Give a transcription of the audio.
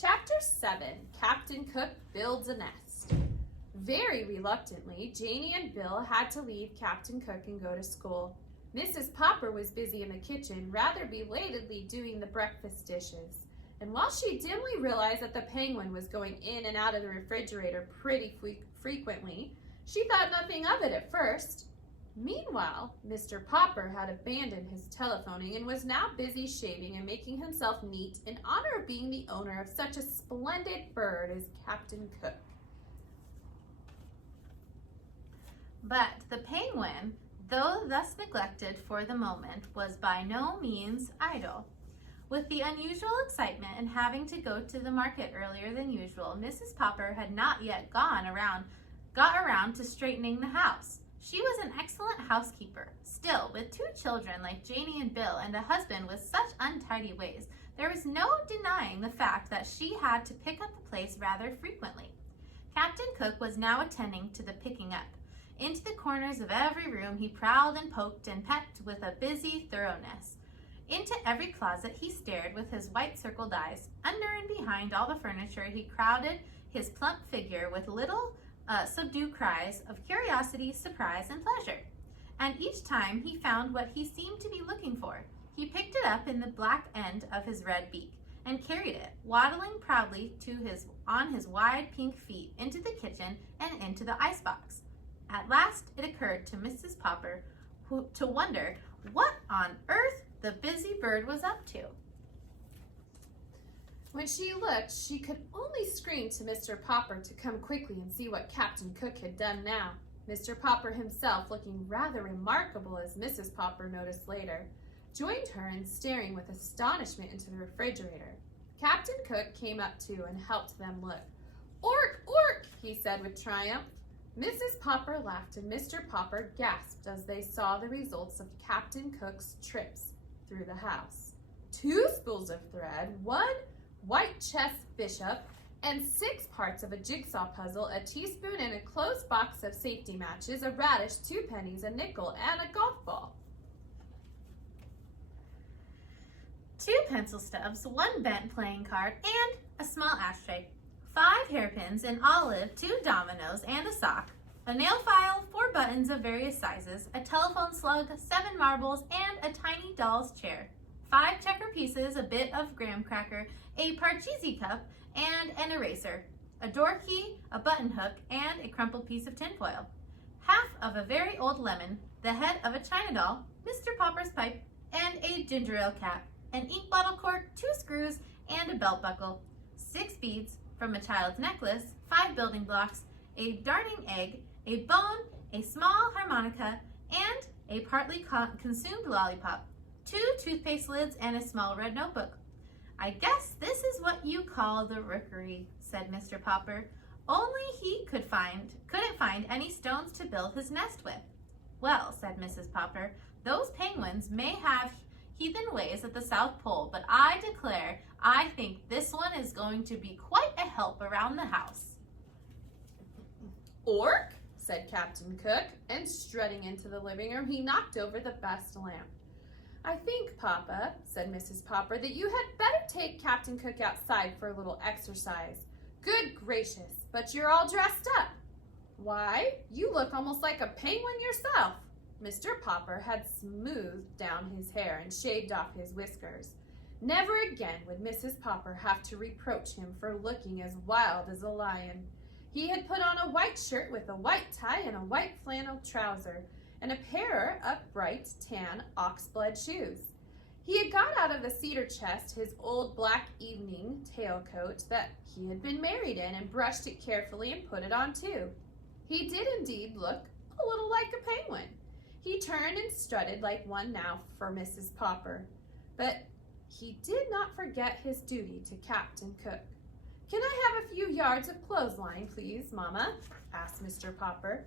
Chapter 7, Captain Cook Builds a Nest. Very reluctantly, Janie and Bill had to leave Captain Cook and go to school. Mrs. Popper was busy in the kitchen, rather belatedly doing the breakfast dishes. And while she dimly realized that the penguin was going in and out of the refrigerator pretty frequently, she thought nothing of it at first. Meanwhile, Mr. Popper had abandoned his telephoning and was now busy shaving and making himself neat in honor of being the owner of such a splendid bird as Captain Cook. But the penguin, though thus neglected for the moment, was by no means idle. With the unusual excitement in having to go to the market earlier than usual, Mrs. Popper had not yet got around to straightening the house. She was an excellent housekeeper. Still, with two children like Janie and Bill and a husband with such untidy ways, there was no denying the fact that she had to pick up the place rather frequently. Captain Cook was now attending to the picking up. Into the corners of every room he prowled and poked and pecked with a busy thoroughness. Into every closet he stared with his white circled eyes. Under and behind all the furniture he crowded his plump figure with little subdued cries of curiosity, surprise, and pleasure. And each time he found what he seemed to be looking for. He picked it up in the black end of his red beak and carried it, waddling proudly on his wide pink feet, into the kitchen and into the icebox. At last it occurred to Mrs. Popper to wonder what on earth the busy bird was up to. When she looked, she could only scream to Mr. Popper to come quickly and see what Captain Cook had done now. Mr. Popper himself, looking rather remarkable as Mrs. Popper noticed later, joined her in staring with astonishment into the refrigerator. Captain Cook came up too and helped them look. "Ork, ork," he said with triumph. Mrs. Popper laughed and Mr. Popper gasped as they saw the results of Captain Cook's trips through the house. 2 spools of thread, 1 white chess bishop, and 6 parts of a jigsaw puzzle, a teaspoon and a closed box of safety matches, a radish, 2 pennies, a nickel, and a golf ball. 2 pencil stubs, 1 bent playing card, and a small ashtray. 5 hairpins, an olive, 2 dominoes, and a sock. A nail file, 4 buttons of various sizes, a telephone slug, 7 marbles, and a tiny doll's chair. 5 checker pieces, a bit of graham cracker, a Parcheesi cup, and an eraser. A door key, a button hook, and a crumpled piece of tinfoil. Half of a very old lemon, the head of a china doll, Mr. Popper's pipe, and a ginger ale cap. An ink bottle cork, 2 screws, and a belt buckle. 6 beads from a child's necklace, 5 building blocks, a darning egg, a bone, a small harmonica, and a partly consumed lollipop. 2 toothpaste lids and a small red notebook. "I guess this is what you call the rookery," said Mr. Popper. "Only he couldn't find any stones to build his nest with." "Well," said Mrs. Popper, "those penguins may have heathen ways at the South Pole, but I declare I think this one is going to be quite a help around the house." "Ork," said Captain Cook, and strutting into the living room, he knocked over the best lamp. "I think, Papa," said Mrs. Popper, "that you had better take Captain Cook outside for a little exercise. Good gracious, but you're all dressed up. Why, you look almost like a penguin yourself." Mr. Popper had smoothed down his hair and shaved off his whiskers. Never again would Mrs. Popper have to reproach him for looking as wild as a lion. He had put on a white shirt with a white tie and a white flannel trouser, and a pair of bright tan oxblood shoes. He had got out of the cedar chest his old black evening tailcoat that he had been married in and brushed it carefully and put it on too. He did indeed look a little like a penguin. He turned and strutted like one now for Mrs. Popper, but he did not forget his duty to Captain Cook. "Can I have a few yards of clothesline, please, Mamma?" asked Mr. Popper.